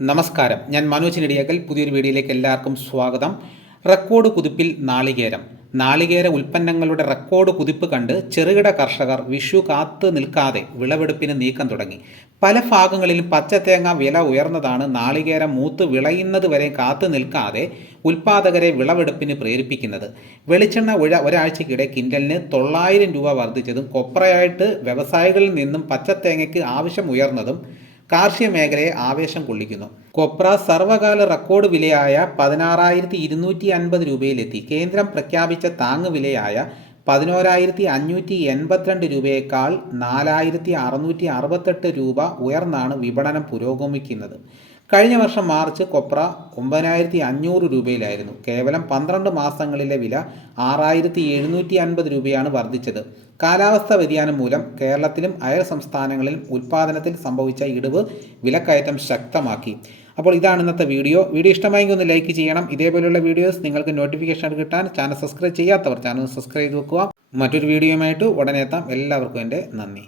നമസ്കാരം. ഞാൻ മനോജ് നെടിയകൽ പുതിയൊരു വീഡിയോയിലേക്ക് എല്ലാവർക്കും സ്വാഗതം. റെക്കോർഡ് കുതിപ്പിൽ നാളികേരം. നാളികേര ഉൽപ്പന്നങ്ങളുടെ റെക്കോർഡ് കുതിപ്പ് കണ്ട് ചെറുകിട കർഷകർ വിഷു കാത്തു നിൽക്കാതെ വിളവെടുപ്പിന് നീക്കം തുടങ്ങി. പല ഭാഗങ്ങളിലും പച്ചത്തേങ്ങ വില ഉയർന്നതാണ് നാളികേര മൂത്ത് വിളയുന്നത് വരെ കാത്തു നിൽക്കാതെ ഉൽപാദകരെ വിളവെടുപ്പിന് പ്രേരിപ്പിക്കുന്നത്. വെളിച്ചെണ്ണ ഉഴ ഒരാഴ്ചക്കിടെ കിൻഡലിന് തൊള്ളായിരം രൂപ വർദ്ധിച്ചതും കൊപ്രയായിട്ട് വ്യവസായികളിൽ നിന്നും പച്ചത്തേങ്ങയ്ക്ക് ആവശ്യം ഉയർന്നതും കാർഷിക മേഖലയെ ആവേശം കൊള്ളിക്കുന്നു. കൊപ്ര സർവകാല റെക്കോർഡ് വിലയായ പതിനാറായിരത്തി ഇരുന്നൂറ്റി അൻപത് രൂപയിലെത്തി. കേന്ദ്രം പ്രഖ്യാപിച്ച താങ്ങുവിലയായ പതിനോരായിരത്തി അഞ്ഞൂറ്റി എൺപത്തിരണ്ട് രൂപയേക്കാൾ നാലായിരത്തി അറുന്നൂറ്റി അറുപത്തെട്ട് രൂപ ഉയർന്നാണ് വിപണനം പുരോഗമിക്കുന്നത്. കഴിഞ്ഞ വർഷം മാർച്ച് കൊപ്ര ഒമ്പതിനായിരത്തി അഞ്ഞൂറ് രൂപയിലായിരുന്നു. കേവലം പന്ത്രണ്ട് മാസങ്ങളിലെ വില ആറായിരത്തി എഴുന്നൂറ്റി അൻപത് രൂപയാണ് വർദ്ധിച്ചത്. കാലാവസ്ഥ വ്യതിയാനം മൂലം കേരളത്തിലും അയൽ സംസ്ഥാനങ്ങളിലും ഉൽപ്പാദനത്തിൽ സംഭവിച്ച ഇടിവ് വിലക്കയറ്റം ശക്തമാക്കി. അപ്പോൾ ഇതാണ് ഇന്നത്തെ വീഡിയോ. വീഡിയോ ഇഷ്ടമായെങ്കിൽ ഒന്ന് ലൈക്ക് ചെയ്യണം. ഇതേപോലെയുള്ള വീഡിയോസ് നിങ്ങൾക്ക് നോട്ടിഫിക്കേഷൻ കിട്ടാൻ ചാനൽ സബ്സ്ക്രൈബ് ചെയ്യാത്തവർ ചാനൽ സബ്സ്ക്രൈബ് ചെയ്ത് വെക്കുക. മറ്റൊരു വീഡിയോയുമായിട്ട് ഉടനെ എത്താം. എല്ലാവർക്കും എന്റെ നന്ദി.